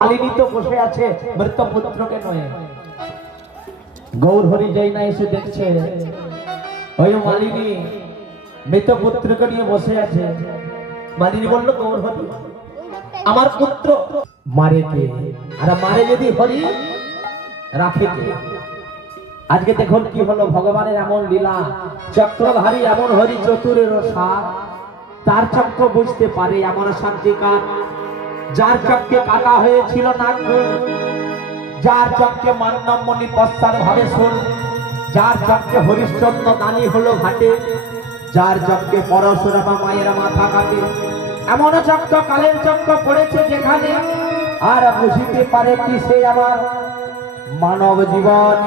মালিনী তো বসে আছে মৃত পুত্রকে নয়। গৌর হরি যাই না এসে দেখছে ওই মালিনী মৃত পুত্রকে নিয়ে বসে আছে। মালিনী বলল, গৌর হরি আমার পুত্র মারে কে? আর মারে যদি হরি রাখে কে? আজকে দেখুন কি হলো, ভগবানের এমন লীলা, চক্রধারী এমন হরি চতুরের সার, তার চক্র বুঝতে পারে এমন শান্তিকার, যার চক্রে কাটা হয়েছিল নাক, যার চক্রে মান্যমণি পশ্চাৎ ভাবে শুন, যার চক্রে হরিশ্চন্দ্র দানি হলো ঘাটে, যার চক্রে পরশুরামা মায়ের মাথা কাটে, এমন চক্র কালের চক্র পড়েছে যেখানে আর বুঝিতে পারে কি সে আমার মানব জীবন।